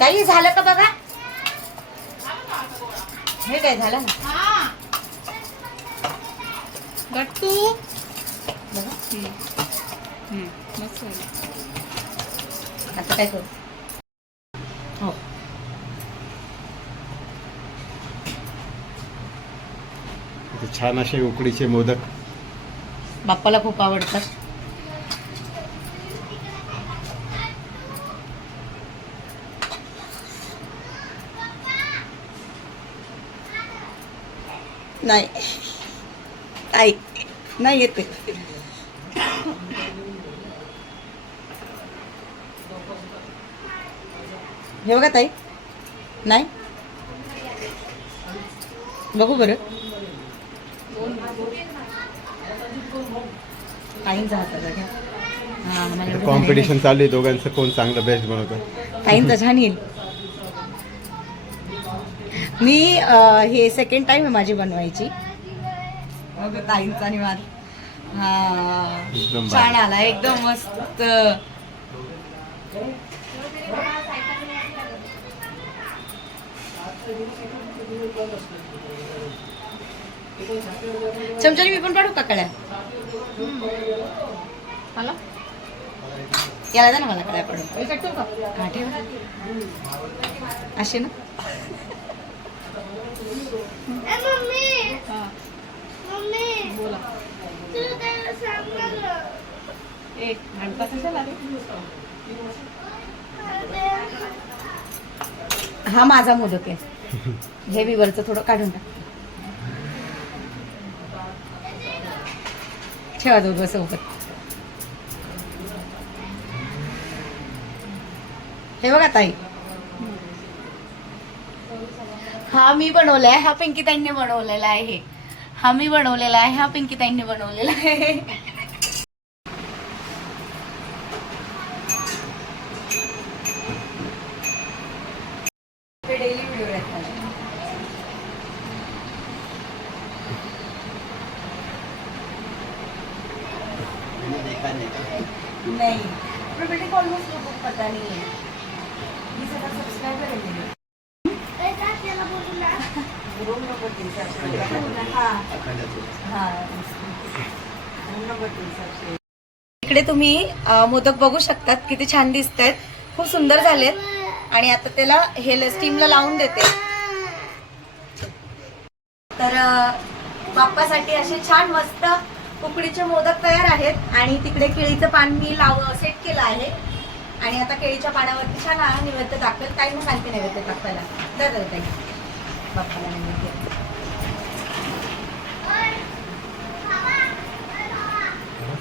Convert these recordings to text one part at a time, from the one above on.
ताई झालं का बघा? हे काय झालं? ना हा. गट्टू. बघा. मस्त झालं. आता काय करू? हो. छान असे उकडीचे मोदक. बाप्पाला खूप आवडतात. नाही आई नाही येते हे बघा ताई नाही बघू बरं हाताचा घ्या हा एवढं कॉम्पिटिशन चालू आहे दोघांचं. कोण चांगलं बेस्ट बनवतं ताईंचा छान येईल. मी हे सेकंड टाइम आहे माझी बनवायची. मग ताईंचा हा. भारी. छान आला एकदम मस्त. चमच्याने मी पण पाडू का कळ्या? मला? याला द्या ना मला कळ्या हे गट्टू का? हा ठेवा. असे ना? बोला. घंटा कशाला हा माझा मोदक आहे. हे विवरचं थोडं काढून टाक. ठेवा दोघं सोबत. हे बघा ताई. हा मी बनवलाय हा पिंकी ताईंनी बनवलेला आहे. हा मी बनवलेला आहे हा पिंकी ताईंनी बनवलेला आहे. डेली व्हिडिओ नहीं पर बेटे को ऑलमोस्ट लोगों को पता नहीं है ये सदा सब्सक्राइबर है मेरे रूम नंबर तीन सर हाँ हाँ रूम नंबर तीन सर इकडे तुम्ही मोदक बघू शकतात किती छान दिसत आहेत खूप सुंदर झालेत. आणि आता त्याला हे स्टीमला लावून देते. तर बाप्पासाठी असे छान मस्त उकडीचे मोदक तयार आहेत. आणि तिकडे केळीचं पान मी लाव सेट केलं आहे. आणि आता केळीच्या पानावरती छान हा नैवेद्य दाखवेल. काही मग सांगते नैवेद्य दाखवायला. दादा ताई बाप्पाला नैवेद्य.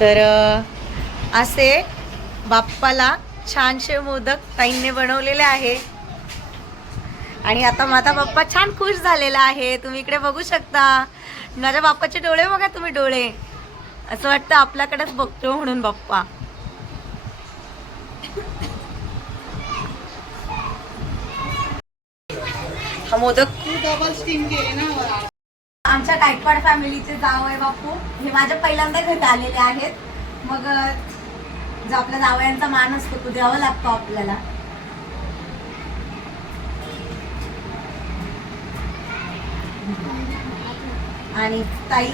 तर असे बाप्पाला छानसे मोदक ताईंनी बनवलेले आहे. आणि आता माझा बाप्पा छान खुश झालेला आहे. तुम्ही इकडे बघू शकता. माझ्या बाप्पाचे डोळे बघा तुम्ही डोळे. असं वाटतं आपल्याकडेच बघतो म्हणून बाप्पा हा मोदक. तू डबल स्टीम केली ना. वर. आमच्या गायकवाड फॅमिलीचे जाव आहे बापू. हे माझ्या पहिल्यांदा घरी आलेले आहेत. मग जो आपल्या जावयांचा मान असतो तो द्यावा लागतो आपल्याला. आणि ताई?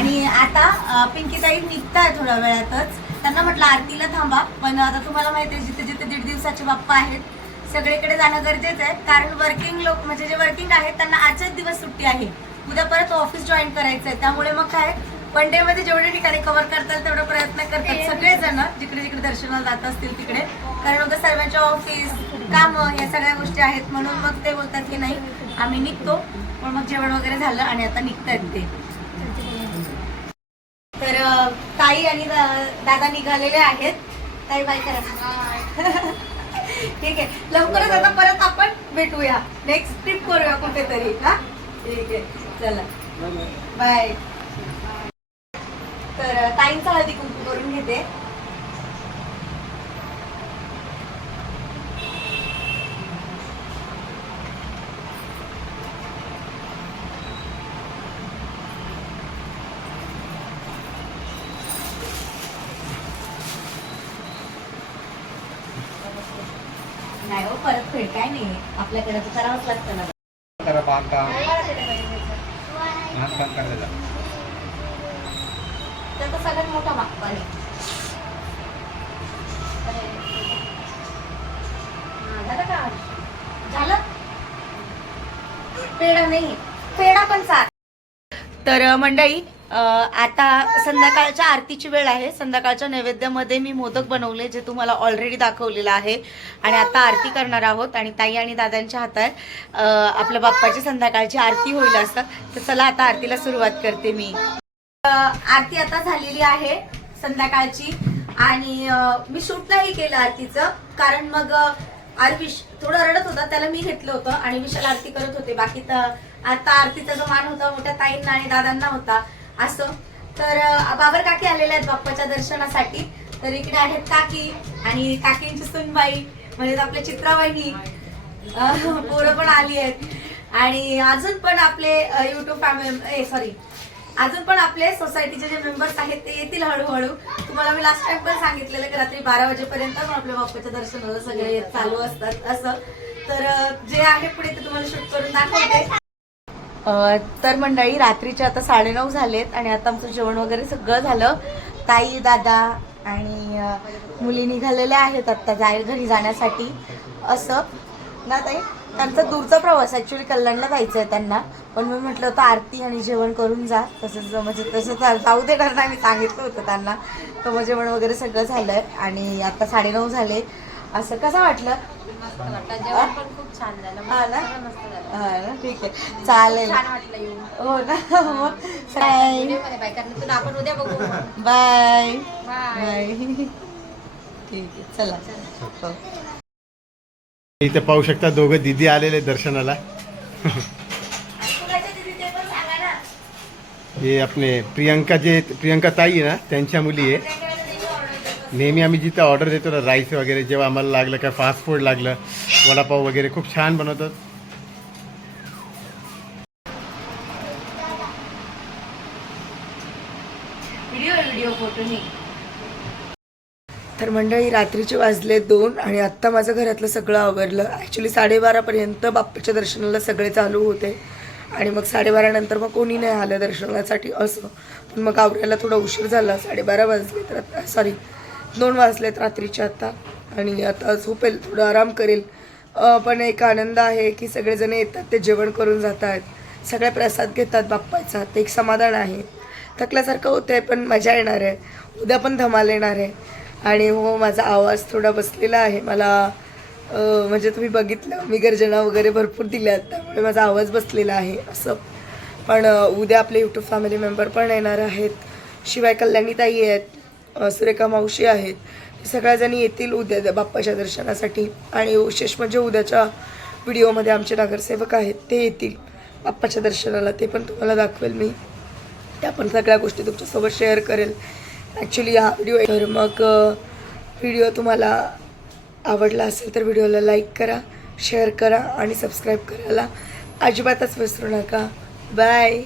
आणि आता अं, पिंकीताई निघताय थोड्या वेळातच. त्यांना म्हटलं आरतीला थांबा. पण आता तुम्हाला माहिती आहे जिथे जिथे दीड दिवसाचे बाप्पा आहेत सगळीकडे जाणं गरजेचं आहे. कारण वर्किंग लोक म्हणजे जे वर्किंग आहेत त्यांना आजच दिवस सुट्टी आहे. उद्या परत ऑफिस जॉईन करायचं आहे. त्यामुळे मग काय वन डे मध्ये जेवढे ठिकाणी कव्हर करता येईल तेवढा प्रयत्न करतात सगळेजण. जिकडे जिकडे दर्शनाला जात असतील तिकडे. कारण उद्या सर्वांचे ऑफिस कामं या सगळ्या गोष्टी आहेत. म्हणून मग ते बोलतात की नाही आम्ही निघतो. पण मग जेवण वगैरे झालं आणि आता निघतायत ते तर अ, ताई आणि दादा निघालेले आहेत. ताई बाय करा. ठीक आहे. लवकरच आता परत आपण भेटूया. नेक्स्ट ट्रिप करूया कुठेतरी. हा? ठीक आहे. चला. बाय तर ताईंचा हळदी कुंकू करून घेते नाही हो भेट काय नाही. आपल्याकडे तर करावंच लागतं ना. जरा बांधकाम बांधकाम करायला त्याचा सगळ्यात मोठा मागता आहे. हा, झालं का? झालं? पेढा नाही. पेढा पण चाल तर मंडळी आता संध्याकाळच्या आरतीची वेळ आहे. संध्याकाळच्या नैवेद्यामध्ये मी मोदक बनवले जे तुम्हाला ऑलरेडी दाखवलेलं आहे. आणि आता आरती करणार आहोत आणि ताई आणि दादांच्या हातात आपल्या बाप्पाची संध्याकाळची आरती होईल असं. तर चला आता आरतीला सुरुवात करते मी. आरती आता झालेली आहे संध्याकाळची. आणि मी शूट नाही केलं आरतीचं. कारण मग आरविश थोडं रडत होता त्याला मी घेतलं होतं. आणि विशाल आरती करत होते. बाकी तर आता आरतीचा जो मान होता मोठ्या ताईंना आणि दादांना होता. असं. तर बाबर काकी आलेले आहेत बाप्पाच्या दर्शनासाठी. तर इकडे आहेत काकी आणि काकींची सुनबाई म्हणजे आपल्या चित्रावाहिनी पोरं पण आली आहेत. आणि अजून पण आपले युट्यूब फॅमिली सॉरी अजून पण आपले सोसायटीचे जे मेंबर्स आहेत ते येतील हळूहळू. तुम्हाला मी लास्ट टाइम पण सांगितलेलं की रात्री बारा वाजेपर्यंत पण आपल्या बाप्पाच्या दर्शनाला सगळे चालू असतात असं. तर जे आहे पुढे ते तुम्हाला शूट करून दाखवते. तर मंडळी रात्रीचे आता साडेनऊ झालेत आणि आता आमचं जेवण वगैरे सगळं झालं. ताई दादा आणि मुली निघालेल्या आहेत आता जाय घरी जाण्यासाठी. असं. ना ताई? त्यांचा दूरचा प्रवास ऍक्च्युली कल्याणला जायचं आहे त्यांना. पण मी म्हटलं होतं आरती आणि जेवण करून जा. तसंच म्हणजे तसं जाऊ दे नाही मी सांगितलं होतं त्यांना. तर मग जेवण वगैरे सगळं झालं आहे आणि आता साडेनऊ झाले. असं कसं वाटलं? जेवण पण खूप छान झालं. हा ना? सगळं मस्त झालं. हा ना? ठीक आहे. चालेल. छान वाटलं येऊन. हो ना? मग बाय बाय कारण. तुला आपण उद्या बघू. बाय बाय बाय ठीक आहे. चला. हो. इथे पाहू शकता दोघं दिदी आलेले दर्शनाला. हे आपले प्रियंका जे प्रियंका ताई आहे ना त्यांच्या मुली आहे. नेहमी आम्ही जिथं ऑर्डर देतो ना राईस वगैरे जेव्हा आम्हाला लागलं काय फास्ट फूड लागलं वडापाव वगैरे खूप छान बनवतात तर मंडळी रात्रीचे वाजले दोन आणि आत्ता माझं घरातलं सगळं आवरलं. ॲक्च्युली साडेबारापर्यंत बाप्पाच्या दर्शनाला सगळे चालू होते. आणि मग साडेबारा नंतर मग कोणी नाही आलं दर्शनासाठी असं. पण मग आवरायला थोडा उशीर झाला साडेबारा वाजले तर सॉरी दोन वाजलेत रात्रीचे आता. आणि आता झोपेल थोडं आराम करेल. पण एक आनंद आहे की सगळेजण येतात ते जेवण करून जात आहेत सगळे प्रसाद घेतात बाप्पाचा ते एक समाधान आहे. थकल्यासारखं होतं आहे पण मजा येणार आहे. उद्या पण धमाल येणार आहे. आणि हो माझा आवाज थोडा बसलेला आहे. मला म्हणजे तुम्ही बघितलं मी गर्जना वगैरे भरपूर दिल्या त्यामुळे माझा आवाज बसलेला आहे असं. पण उद्या आपले यूट्यूब फॅमिली मेंबर पण येणार आहेत. शिवाय कल्याणीताई आहेत. सुरेखा मावशी आहेत. सगळ्याजणी येतील उद्या द- बाप्पाच्या दर्शनासाठी. आणि विशेष म्हणजे उद्याच्या व्हिडिओमध्ये आमचे नगरसेवक आहेत ते येतील. बाप्पाच्या दर्शनाला ते पण तुम्हाला दाखवेल मी. त्या पण सगळ्या गोष्टी तुमच्यासोबत शेअर करेल. ॲक्च्युली हा व्हिडिओ तर मग व्हिडिओ तुम्हाला आवडला असेल तर व्हिडिओला लाईक करा शेअर करा आणि सबस्क्राईब करायला अजिबातच विसरू नका. बाय